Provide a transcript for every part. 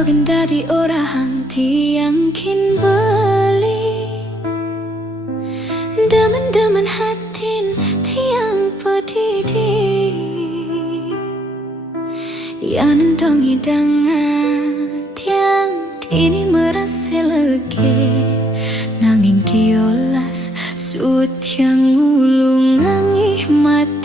Togen dari orang tiang kin beli Demen-demen hatin tiang pedidi Yang nendongi dengan tiang ini merasa legi Nanging diolas sut yang ngulung ngangih mate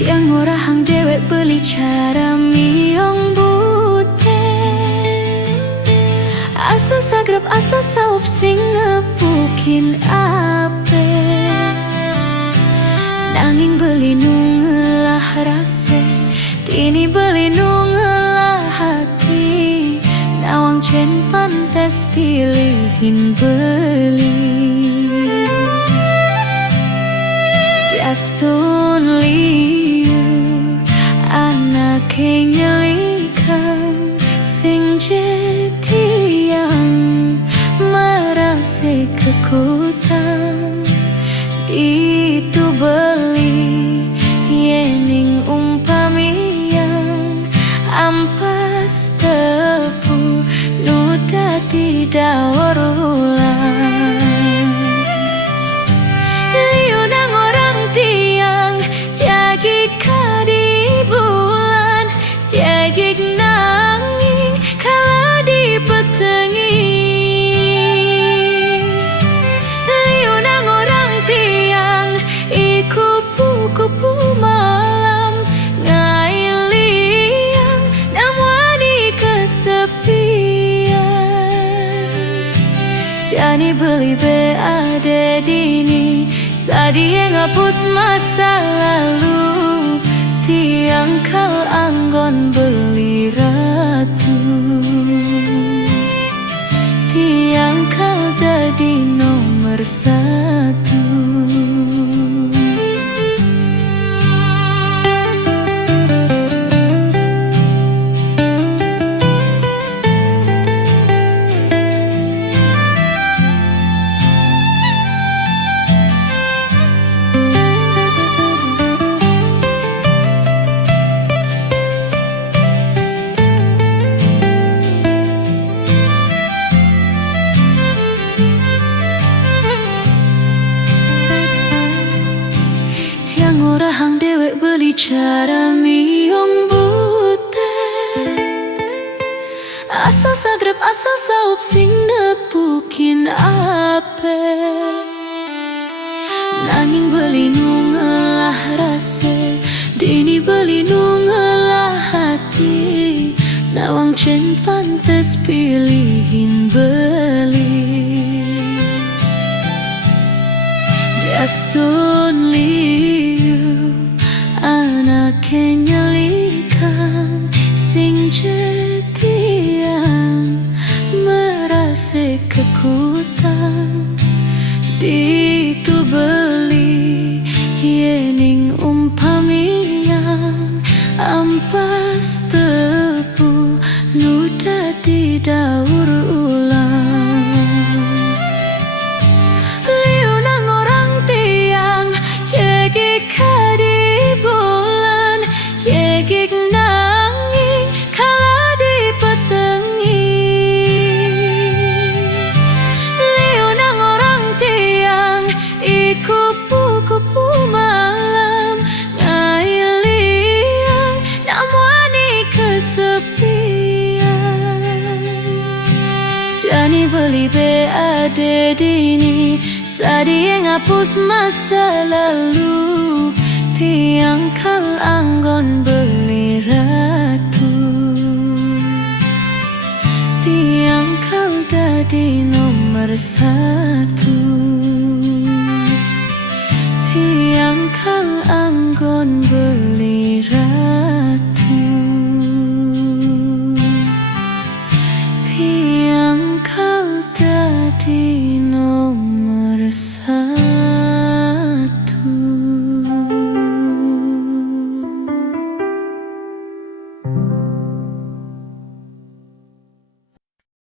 Tiang orang dewek beli cara miong bute Asal sagrab asal saup sing ngepukin ape Nanging beli nungelah rasa Tini beli nungelah hati Nawang cen pantes pilihin beli Just only anak yang nyelikan sing jeti yang merasa kekutan itu beli yening umpami yang ampas tepu nuda tidak ulang liunang orang tiang jagi kadi bulan jagi nanging kala dipetengi liunang orang tiang kupu-kupu malam ngailiang namwani kesepian jani beli be ada dini Sadie ngapus masa lalu Tiang kal anggon beli ratu Tiang kal jadi nomor satu Orang dewek beli cara miong bute Asal sagrab asal saup sing nepukin ape Nanging beli nungelah rasa Dini beli nungelah hati Nawang cen pantes pilihin beli Just only anak yang nyelikan sing jetian merasa kekutan ditu beli yening umpami yang ampas tepu nuda tidak ulang liunang orang tiang jegi kadi bulan yegik nanging kala dipetengi liunang orang tiang kupu-kupu malam ngailiang namwani kesepian jani beli be ada dini Sadie ngapus masa lalu Tiang kal anggon beli ratu Tiang kal jadi nomor satu